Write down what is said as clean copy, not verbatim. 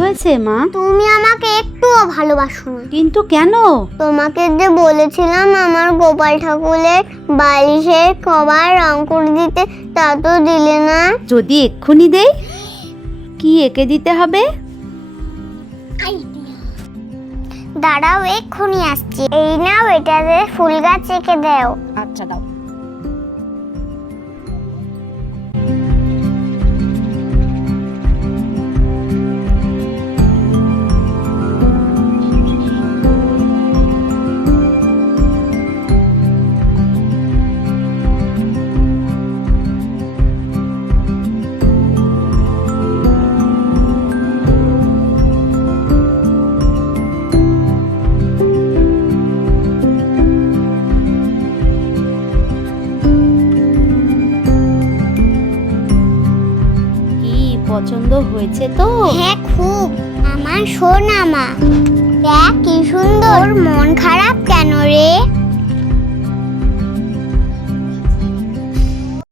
হয়েছে মা? তুমি আমাকে একটুও ভালোবাসো না। কিন্তু কেন? তোমাকে যে বলেছিলাম আমার গোপাল ঠাকুরের বালিশের কভার রং করে দিতে, তা তো দিলে না। যদি এক্ষুনি দেই? কি এঁকে দিতে হবে? দাঁড়াও, এক্ষুনি আসছি। এই নাও, এটাতে ফুল গাছ এঁকে দাও। আচ্ছা দাও। পছন্দ হয়েছে তো? হ্যাঁ, খুব। আমার সোনা মা, দেখ কি সুন্দর। মন খারাপ কেন রে?